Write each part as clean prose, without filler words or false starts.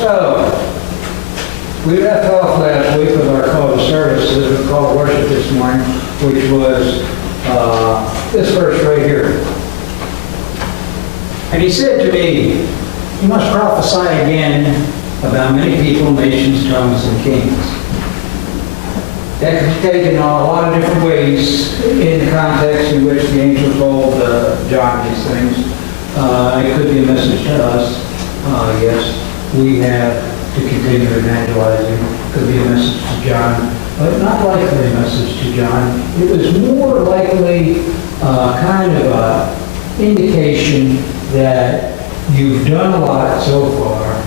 So, we left off last week with our call to services, we call to worship this morning, which was this verse right here. And he said to me, you must prophesy again about many people, nations, tongues, and kings. That could be taken a lot of different ways in the context in which the angel told John these things. It could be a message to us. Yes, we have to continue evangelizing. It could be a message to John, but not likely a message to John. It was more likely kind of an indication that you've done a lot so far,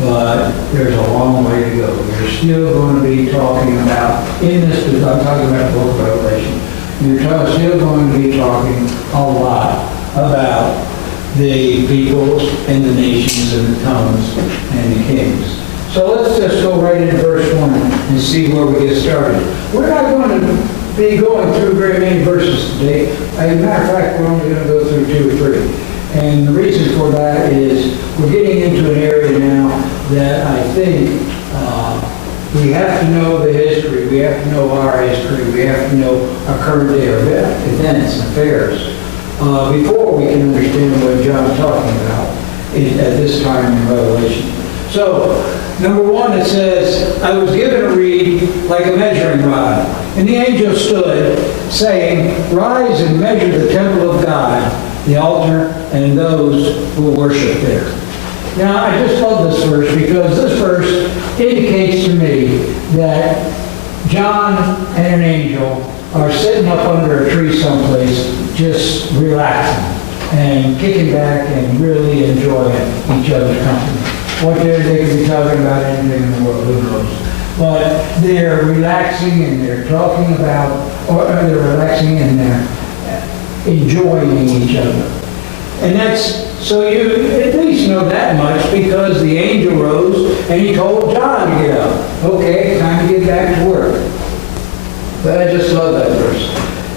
but there's a long way to go. You're still going to be talking about, in this, I'm talking about the book of Revelation, you're still going to be talking a lot about the peoples and the nations and the tongues and the kings. So let's just go right into verse 1 and see where we get started. We're not going to be going through very many verses today. As a matter of fact, we're only going to go through 2 or 3. And the reason for that is we're getting into an area now that I think we have to know the history, we have to know our history, we have to know our current day events, affairs, before we can understand what John's talking about at this time in Revelation. So, number 1, it says, I was given a reed like a measuring rod, and the angel stood, saying, rise and measure the temple of God, the altar, and those who worship there. Now, I just love this verse because this verse indicates to me that John and an angel are sitting up under a tree someplace just relaxing and kicking back and really enjoying each other's company. What they could be talking about anything in the world, who knows. But they're relaxing and they're talking about, or they're relaxing and they're enjoying each other. And that's, so you at least know that much because the angel rose and he told John to get up. Okay, time to get back to work. But I just love that verse.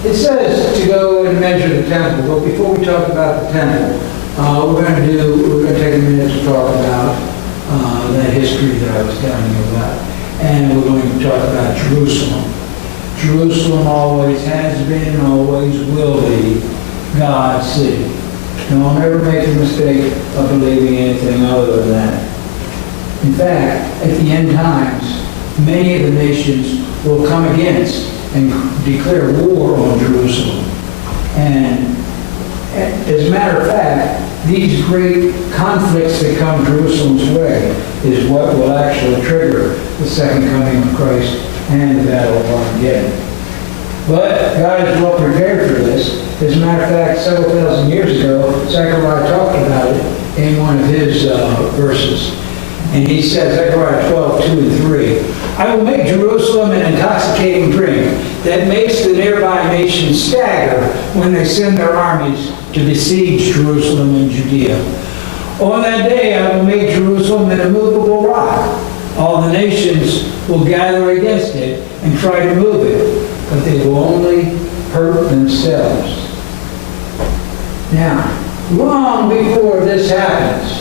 It says to go and measure the temple, but before we talk about the temple, we're going to take a minute to talk about that history that I was telling you about. And we're going to talk about Jerusalem. Jerusalem always has been and always will be God's city. Don't ever make the mistake of believing anything other than that. In fact, at the end times, many of the nations will come against and declare war on Jerusalem. And as a matter of fact, these great conflicts that come Jerusalem's way is what will actually trigger the second coming of Christ and the battle of Armageddon. But God is well prepared for this. As a matter of fact, several thousand years ago, Zechariah talked about it in one of his verses. And he said, Zechariah 12, 2 and 3, I will make Jerusalem an intoxicating drink that makes the nearby nations stagger when they send their armies to besiege Jerusalem and Judea. On that day I will make Jerusalem an immovable rock. All the nations will gather against it and try to move it, but they will only hurt themselves. Now, long before this happens,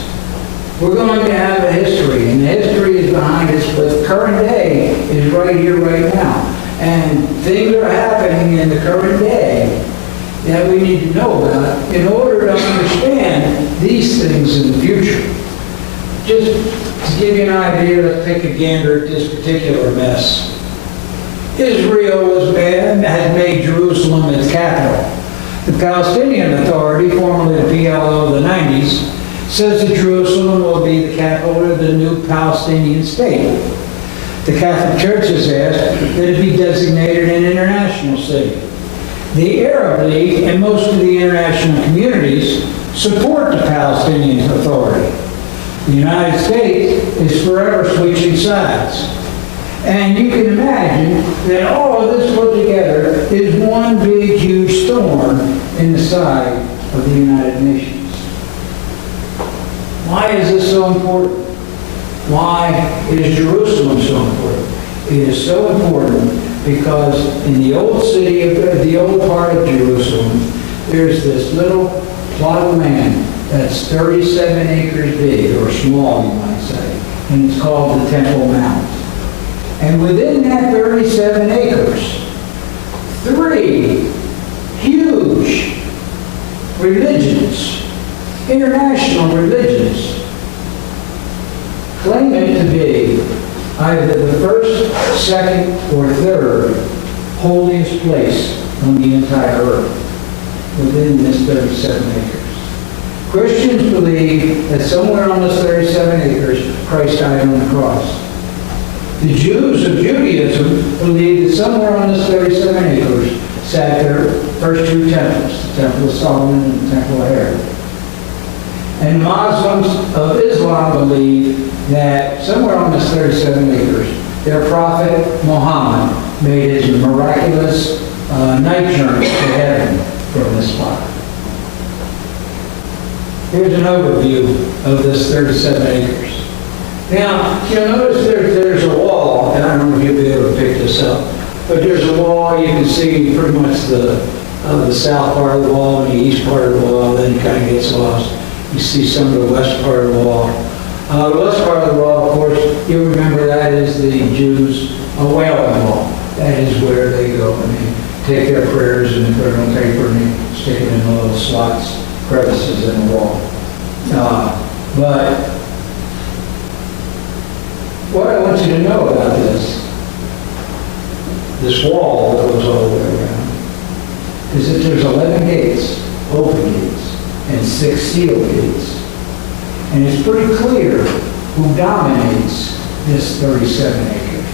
we're going to have a history, and the history is behind us, but current day is right here, right now. And things are happening in the current day that we need to know about in order to understand these things in the future. Just to give you an idea, let's take a gander at this particular mess. Israel had made Jerusalem its capital. The Palestinian Authority, formerly the PLO of the 90s, says that Jerusalem will be the capital of the new Palestinian state. The Catholic Church has asked that it be designated an international city. The Arab League and most of the international communities support the Palestinian Authority. The United States is forever switching sides. And you can imagine that all of this put together is one big, huge thorn in the side of the United Nations. Why is this so important? Why is Jerusalem so important? It is so important because in the old city, the old part of Jerusalem, there's this little plot of land that's 37 acres big, or small, you might say. and it's called the Temple Mount. And within that 37 acres, 3 huge religions, international religions, claim it to be either the first, second, or third holiest place on the entire earth within this 37 acres. Christians believe that somewhere on this 37 acres, Christ died on the cross. The Jews of Judaism believe that somewhere on this 37 acres sat their first 2 temples, the Temple of Solomon and the Temple of Herod. And Muslims of Islam believe that somewhere on this 37 acres, their prophet Muhammad made his miraculous night journey to heaven from this spot. Here's an overview of this 37 acres. Now, you'll notice there's a wall, and I don't know if you'll be able to pick this up, but there's a wall. You can see pretty much the south part of the wall and the east part of the wall, then it kind of gets lost. You see some of the west part of the wall. The west part of the wall, of course, you remember that is the Jews' wailing wall. That is where they go and they take their prayers and put it on paper and they stick it in the little slots, crevices in the wall. But what I want you to know about this wall that goes all the way around, is that there's 11 gates, open gates, and 6 sealed gates. And it's pretty clear who dominates this 37 acres.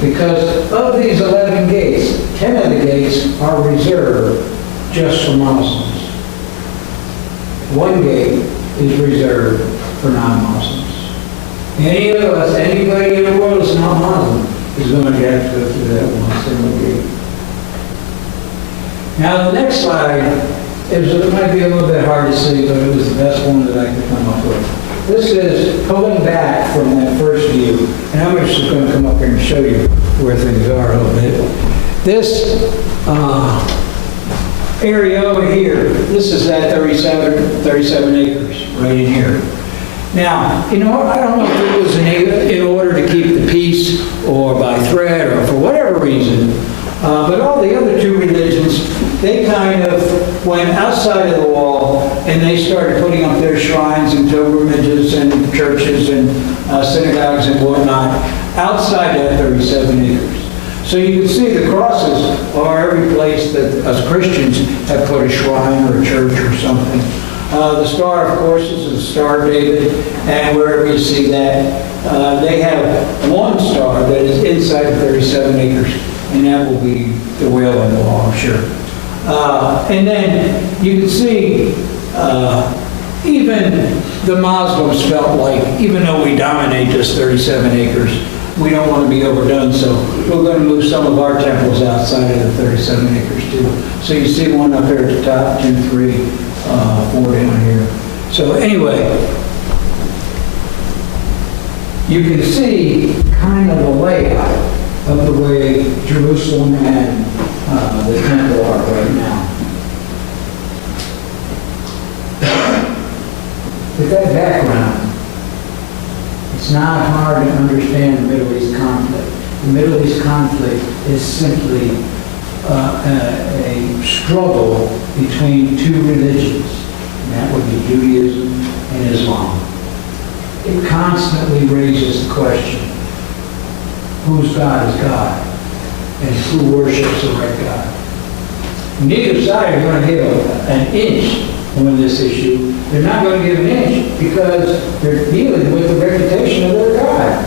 Because of these 11 gates, 10 of the gates are reserved just for Muslims. 1 gate is reserved for non-Muslims. Any of us, anybody in the world that's not Muslim, is going to have to go through that one single gate. Now the next slide it might be a little bit hard to see, but it was the best one that I could come up with. This is pulling back from that first view, and I'm just going to come up here and show you where things are a little bit. This area over here, this is that 37 acres right in here. Now, I don't know if it was in order to keep the peace or by threat or for whatever reason, but all the other 2 religions, they kind of went outside of the wall and they started putting up their shrines and pilgrimages and churches and synagogues and whatnot outside that 37 acres. So you can see the crosses are every place that us Christians have put a shrine or a church or something. The star, of course, is the Star of David, and wherever you see that, they have 1 star that is inside the 37 acres, and that will be the Wailing Wall, I'm sure. And then you can see even the Muslims felt like, even though we dominate this 37 acres, we don't want to be overdone, so we're going to move some of our temples outside of the 37 acres too. So you see 1 up there at the top, 2, 3, 4 down here. So anyway, you can see kind of the layout of the way Jerusalem and the temple are right now. With that background, it's not hard to understand the Middle East conflict. The Middle East conflict is simply a struggle between 2 religions, and that would be Judaism and Islam. It constantly raises the question, whose God is God, and who worships the right God? Neither side are going to give an inch on this issue. They're not going to give an inch because they're dealing with the reputation of their God.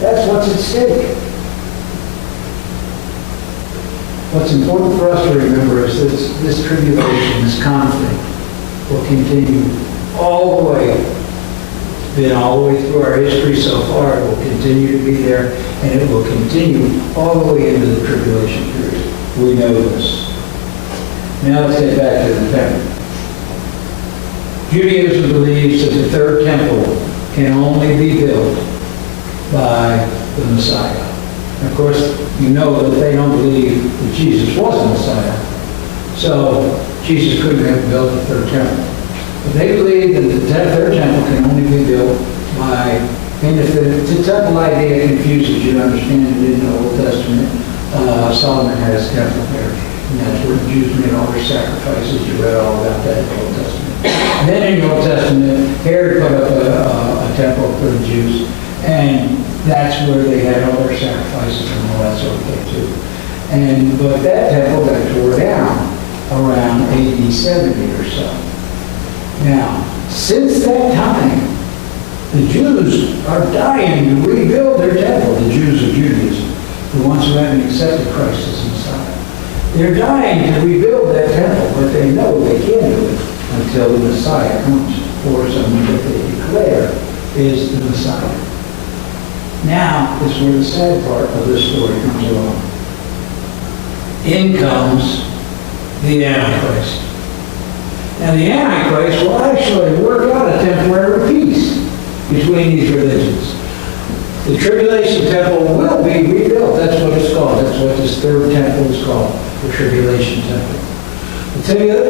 That's what's at stake. What's important for us to remember is this tribulation, this conflict, will continue all the way. It's been all the way through our history so far. It will continue to be there, and it will continue all the way into the tribulation period. We know this. Now let's get back to the temple. Judaism believes that the 3rd temple can only be built by the Messiah. And of course, you know that they don't believe that Jesus was the Messiah. So Jesus couldn't have built the 3rd temple. But they believe that their temple can only be built by, and if the temple idea confuses you, understand it in the Old Testament, Solomon has a temple there. And that's where the Jews made all their sacrifices. You read all about that in the Old Testament. And then in the Old Testament, Herod put up a temple for the Jews, and that's where they had all their sacrifices and all that sort of thing too. But that temple got tore down around AD 70 or so. Now, since that time, the Jews are dying to rebuild their temple, the Jews of Judaism, the ones who haven't accepted Christ as Messiah. They're dying to rebuild that temple, but they know they can't do it until the Messiah comes, or someone that they declare is the Messiah. Now is where the sad part of this story comes along. In comes the Antichrist. Now the Antichrist will actually work out a temporary peace between these religions. The tribulation temple will be rebuilt. That's what it's called. That's what this third temple is called, the tribulation temple. The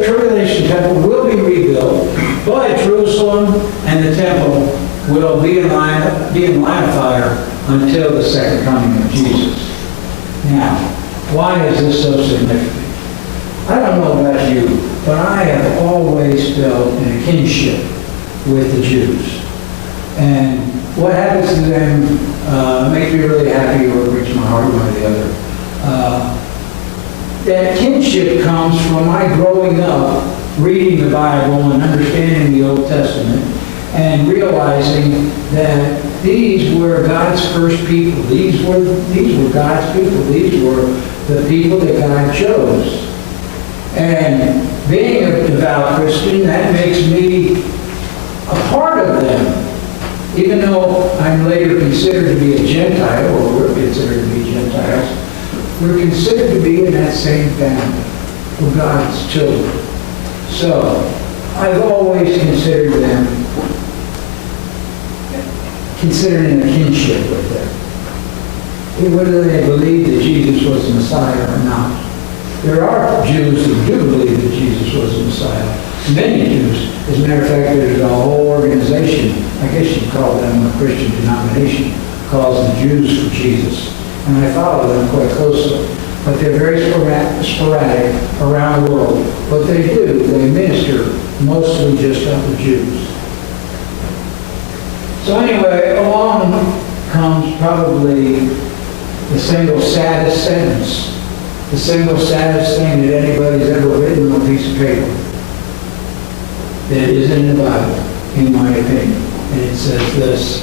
tribulation temple will be rebuilt, but Jerusalem and the temple will be in line of fire until the second coming of Jesus. Now, why is this so significant? I don't know about you, but I have always felt in a kinship with the Jews. And what happens to them makes me really happy or breaks my heart, one or the other. That kinship comes from my growing up reading the Bible and understanding the Old Testament and realizing that these were God's first people. These were God's people. These were the people that God chose. And being a devout Christian, that makes me a part of them. Even though I'm later considered to be a Gentile, or we're considered to be Gentiles, we're considered to be in that same family of God's children. So, I've always considered them, considering a kinship with them. Whether they believe that Jesus was the Messiah or not. There are Jews who do believe that Jesus was the Messiah. Many Jews. As a matter of fact, there's a whole organization, I guess you'd call them a Christian denomination, calls the Jews for Jesus. And I follow them quite closely. But they're very sporadic around the world. What they do, they minister mostly just of the Jews. So anyway, along comes probably the single saddest sentence, the single saddest thing that anybody's ever written on a piece of paper that is in the Bible, in my opinion. And it says this: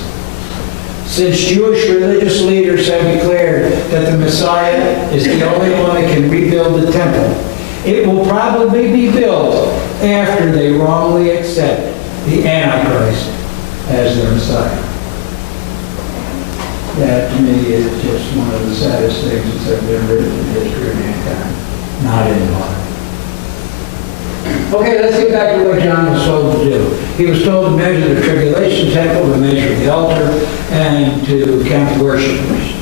since Jewish religious leaders have declared that the Messiah is the only one that can rebuild the temple, it will probably be built after they wrongly accept the Antichrist as their Messiah. That to me is just one of the saddest things that's ever been written in the history of mankind. Not in the Bible. Okay, let's get back to what John was told to do. He was told to measure the tribulation temple, to measure the altar, and to count the worshipers.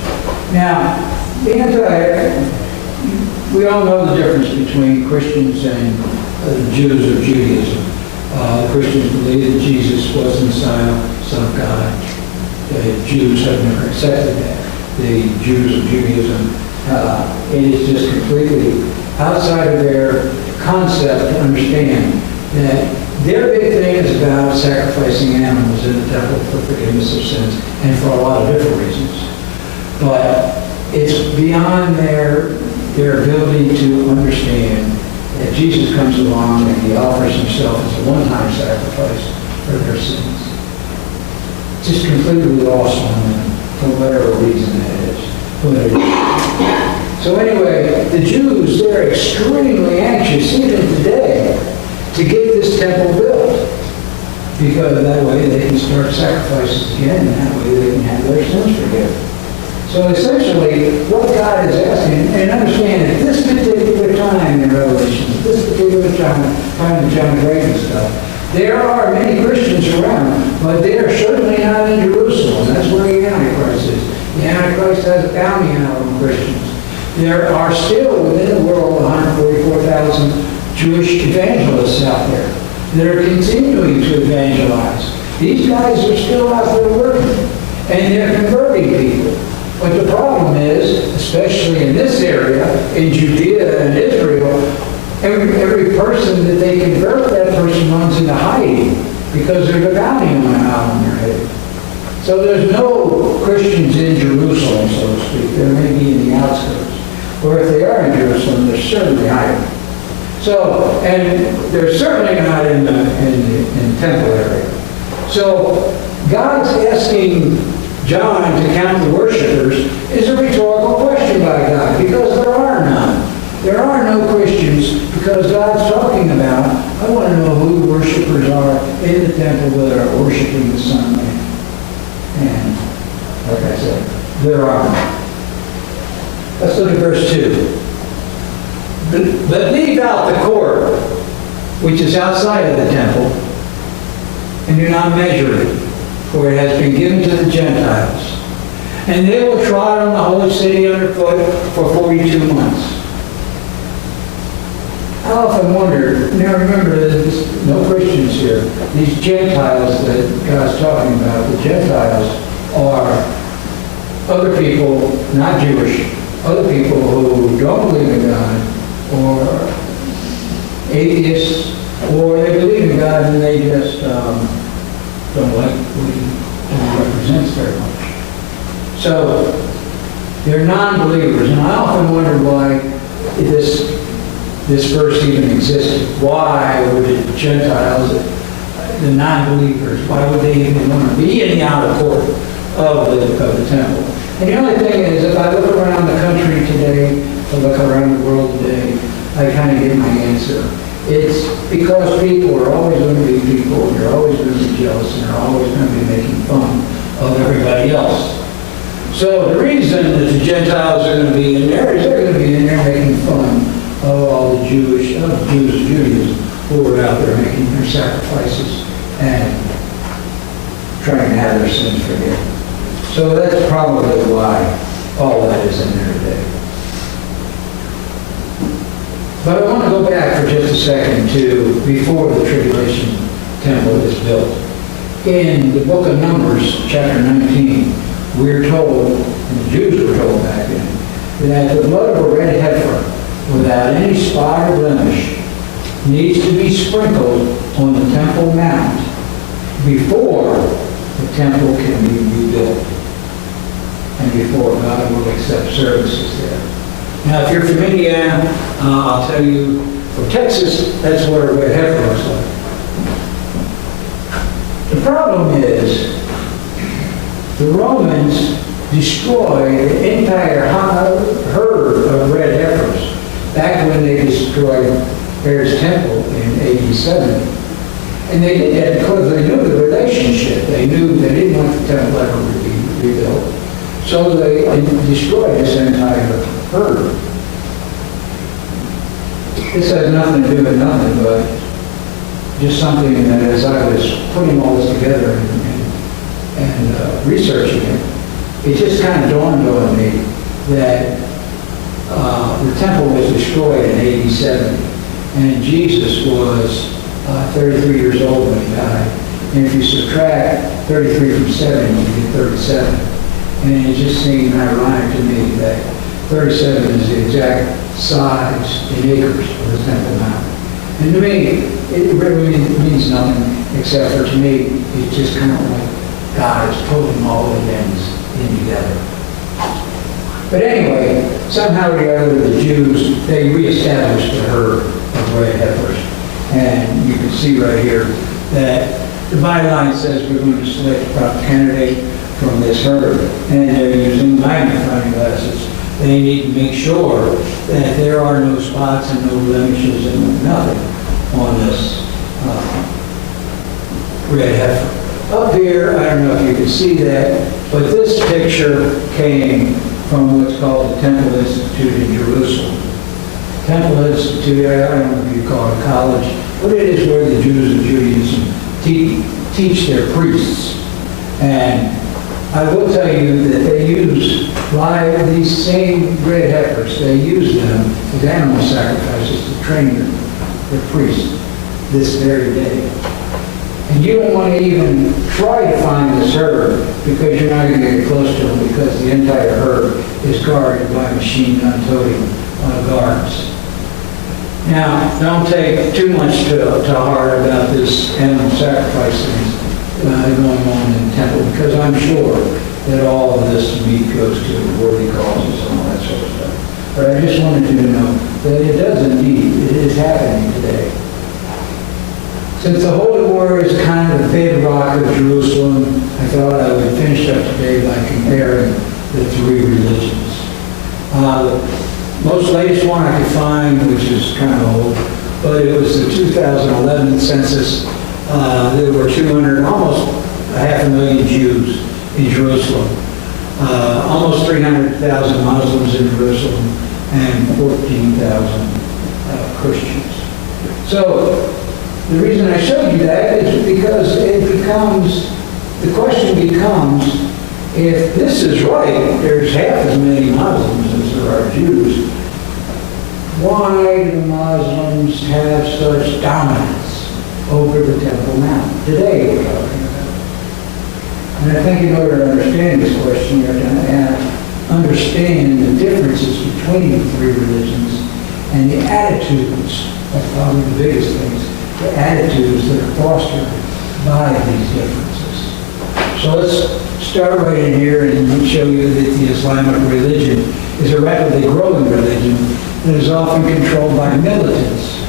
Now, we all know the difference between Christians and the Jews of Judaism. Christians believe that Jesus was the Messiah, Son of God. The Jews have never accepted that. The Jews of Judaism, it is just completely outside of their concept to understand that their big thing is about sacrificing animals in the temple for forgiveness of sins and for a lot of different reasons. But it's beyond their ability to understand that Jesus comes along and he offers himself as a one-time sacrifice for their sins. It's just completely lost on them for whatever reason that is. So anyway, the Jews, they're extremely anxious, even today, to get this temple built. Because that way they can start sacrifices again, and that way they can have their sins forgiven. So essentially, what God is asking, and understand at this particular time in Revelation, this particular time of John Craig stuff, there are many Christians around, but they are certainly not in Jerusalem. That's where the Antichrist is. The Antichrist has a bounty out on Christians. There are still within the world 144,000 Jewish evangelists out there. that are continuing to evangelize. These guys are still out there working, and they're converting people. But the problem is, especially in this area, in Judea and Israel, every person that they convert, that person runs into hiding because there's a bounty on their head. So there's no Christians in Jerusalem, so to speak. There may be in the outskirts. Or if they are in Jerusalem, they're certainly hiding. So, and they're certainly not in the temple area. So God's asking John to count the worshipers is a rhetorical question by God, because there are none. There are no Christians, because God's talking about, I want to know who the worshipers are in the temple that are worshiping the Son of Man. And, like I said, there are none. Let's look at verse 2. But leave out the court, which is outside of the temple, and do not measure it, for it has been given to the Gentiles. And they will trod on the holy city underfoot for 42 months. I often wonder, now remember, there's no Christians here. These Gentiles that God's talking about, the Gentiles are other people, not Jewish, other people who don't believe in God, or atheists, or they believe in God and they just don't like what he represents very much. So they're non-believers, and I often wonder why this verse even existed. Why would the Gentiles, the non-believers, why would they even want to be in the outer court of the temple? And the only thing is, if I look around the country today, if I look around the world today, I kind of get my answer. It's because people are always going to be people, and they're always going to be jealous, and they're always going to be making fun of everybody else. So the reason that the Gentiles are going to be in there is they're going to be in there making fun of all the Jews of Judaism who are out there making their sacrifices and trying to have their sins forgiven. So that's probably why all that is in there today. But I want to go back for just a second to before the tribulation temple is built. In the book of Numbers, chapter 19, we're told, and the Jews were told back then, that the blood of a red heifer, without any spot or blemish, needs to be sprinkled on the temple mount before the temple can be rebuilt and before God will accept services there. Now, if you're from Indiana, I'll tell you, from Texas, that's what a red heifer looks like. The problem is, the Romans destroyed the entire herd of red heifers back when they destroyed Herod's temple in AD 70. And they did that because they knew the relationship. They knew they didn't want the temple ever to be rebuilt. So they destroyed this entire herd. This has nothing to do with nothing, but just something that as I was putting all this together and researching it, it just kind of dawned on me that the temple was destroyed in AD 70, and Jesus was 33 years old when he died. And if you subtract 33 from 70, you get 37. And it just seemed ironic to me that 37 is the exact size in acres of the Temple Mount. And to me, it really means nothing, except for to me, it's just kind of like God is pulling all the ends in together. But anyway, somehow or the other, the Jews, they reestablished the herd of red heifers. And you can see right here that the byline says we're going to select a proper candidate from this herd. And they're using magnifying glasses. They need to make sure that there are no spots and no blemishes and nothing on this red heifer. Up here, I don't know if you can see that, but this picture came from what's called the Temple Institute in Jerusalem. Temple Institute, I don't know if you call it a college, but it is where the Jews of Judaism teach their priests. And I will tell you that they use these same red heifers, they use them as animal sacrifices to train their priests this very day. And you don't want to even try to find this herd because you're not going to get close to them because the entire herd is guarded by machine gun toting guards. Now, don't take too much to heart about this animal sacrificing going on in the temple because I'm sure that all of this meat goes to worthy causes and all that sort of stuff. But I just wanted you to know that it does indeed, it is happening today. Since the Holy War is kind of the bedrock of Jerusalem, I thought I would finish up today by comparing the three religions. The most latest one I could find, which is kind of old, but it was the 2011 census. There were 200, almost 500,000 Jews in Jerusalem, almost 300,000 Muslims in Jerusalem, and 14,000 Christians. So the reason I showed you that is because the question becomes, if this is right, there's half as many Muslims as there are Jews, why do Muslims have such dominance over the Temple Mount? Today we're talking about. And I think in order to understand this question, you have to understand the differences between the three religions and the attitudes. That's probably the biggest things. The attitudes that are fostered by these differences. So let's start right in here and show you that the Islamic religion is a rapidly growing religion that is often controlled by militants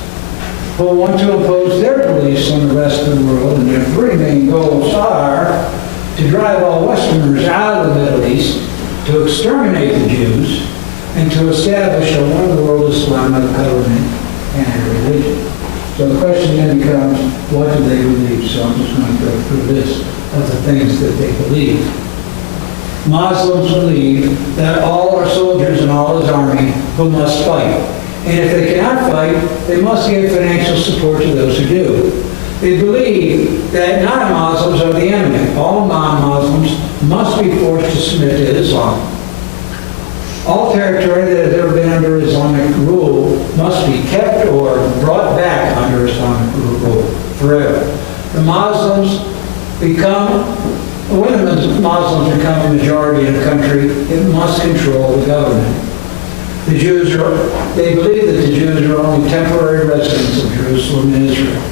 who want to impose their beliefs on the rest of the world, and their three main goals are to drive all Westerners out of the Middle East, to exterminate the Jews, and to establish a one-world Islamic government and religion. So the question then becomes, what do they believe? So I'm just going to go through this of the things that they believe. Muslims believe that all are soldiers in all his army who must fight. And if they cannot fight, they must give financial support to those who do. They believe that non-Muslims are the enemy. All non-Muslims must be forced to submit to Islam. All territory that has ever been under Islamic rule must be kept or brought back under Islamic rule forever. When the Muslims become a majority in a country, it must control the government. They believe that the Jews are only temporary residents of Jerusalem and Israel.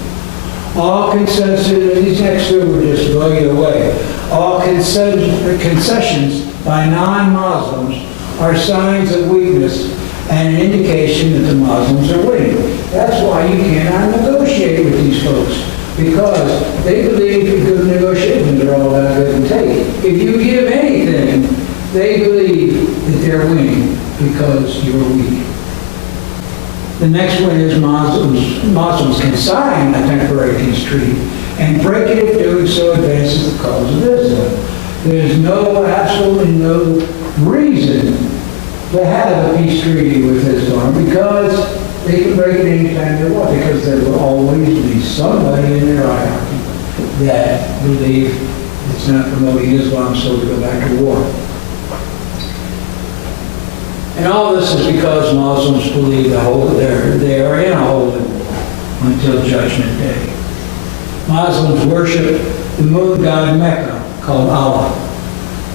All concessions, these next two will just blow you away. All concessions by non-Muslims are signs of weakness and an indication that the Muslims are winning. That's why you cannot negotiate with these folks, because they believe that good negotiations are all about give and take. If you give anything, they believe that they're winning because you're weak. The next one is Muslims can sign a temporary peace treaty and break it if doing so advances the cause of Islam. There's absolutely no reason to have a peace treaty with Islam because they can break it anytime they want, because there will always be somebody in their hierarchy that believe it's not promoting Islam, so we go back to war. And all this is because Muslims believe they are in a holy war until Judgment Day. Muslims worship the moon god Mecca, called Allah.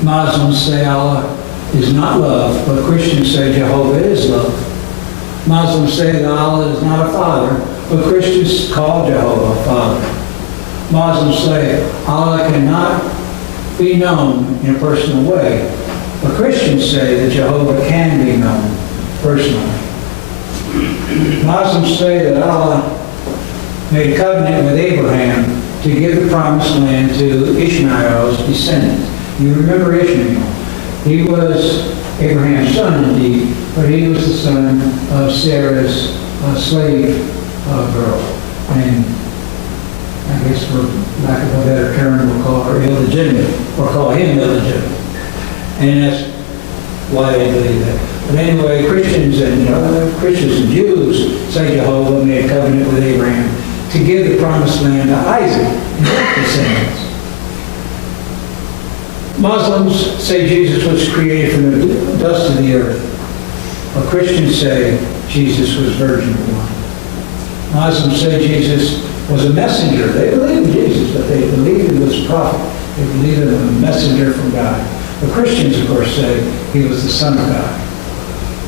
Muslims say Allah is not love, but Christians say Jehovah is love. Muslims say that Allah is not a father, but Christians call Jehovah a father. Muslims say Allah cannot be known in a personal way, but Christians say that Jehovah can be known personally. Muslims say that Allah made a covenant with Abraham to give the promised land to Ishmael's descendants. You remember Ishmael. He was Abraham's son indeed, but he was the son of Sarah's slave girl. And I guess for lack of a better term, we'll call her illegitimate, or call him illegitimate. And that's why they believe that. But anyway, Christians and Jews say Jehovah made a covenant with Abraham to give the promised land to Isaac and his descendants. Muslims say Jesus was created from the dust of the earth, but Christians say Jesus was virgin born. Muslims say Jesus was a messenger. They believed in Jesus, but they believed he was a prophet. They believed he was a messenger from God. The Christians, of course, say he was the Son of God.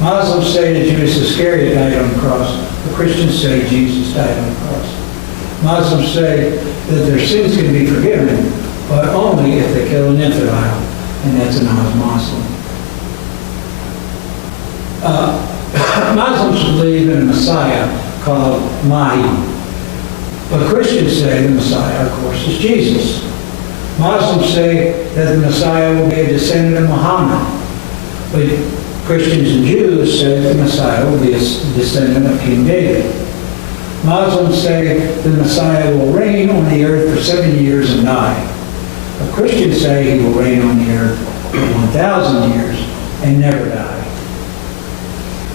Muslims say that Judas Iscariot died on the cross. The Christians say Jesus died on the cross. Muslims say that their sins can be forgiven, but only if they kill an infidel, and that's a non-Muslim. Muslims believe in a Messiah called Mahdi. But Christians say the Messiah, of course, is Jesus. Muslims say that the Messiah will be a descendant of Muhammad. But Christians and Jews say that the Messiah will be a descendant of King David. Muslims say the Messiah will reign on the earth for 7 years and die. But Christians say he will reign on the earth for 1,000 years and never die.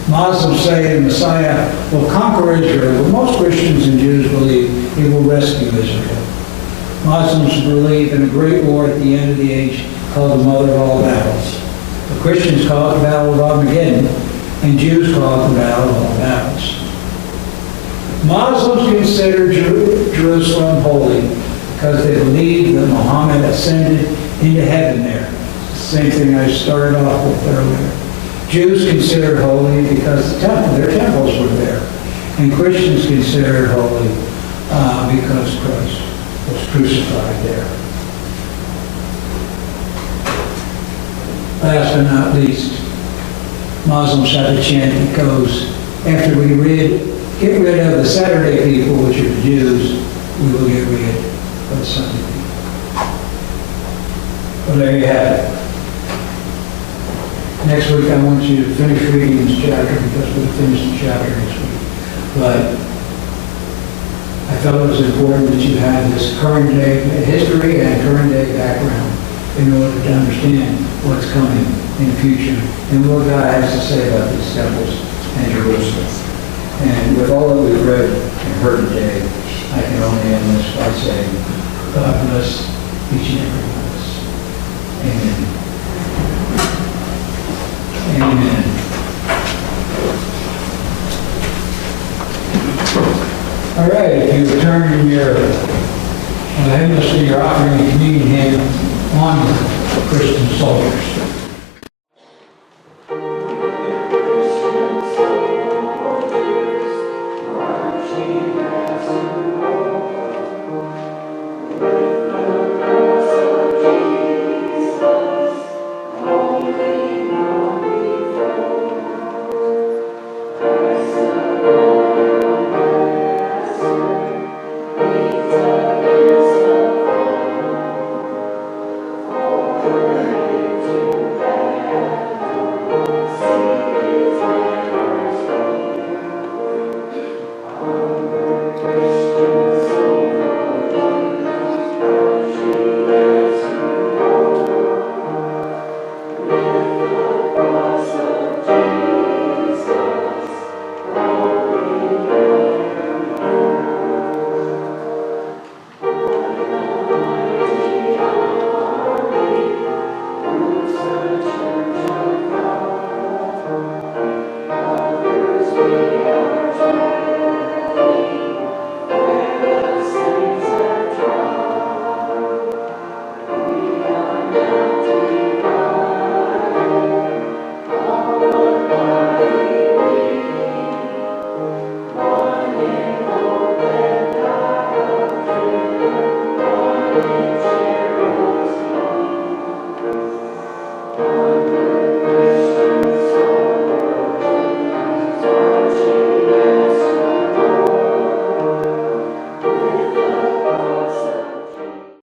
Muslims say the Messiah will conquer Israel, but most Christians and Jews believe he will rescue Israel. Muslims believe in a great war at the end of the age called the Mother of All Battles. The Christians call it the Battle of Armageddon, and Jews call it the Battle of All Battles. Muslims consider Jerusalem holy because they believe that Muhammad ascended into heaven there. The same thing I started off with earlier. Jews consider it holy because their temples were there. And Christians consider it holy because Christ was crucified there. Last but not least, Muslims have a chant that goes, after we get rid of the Saturday people, which are the Jews, we will get rid of the Sunday people. Well, there you have it. Next week, I want you to finish reading this chapter because we'll finish the chapter next week. But I felt it was important that you have this current day history and current day background in order to understand what's coming in the future and what God has to say about these temples and Jerusalem. And with all that we've read and heard today, I can only end this by saying, God bless each and every one of us. Amen. Amen. All right, if you return your hymnals to your offering and communion hand on Christian soldiers.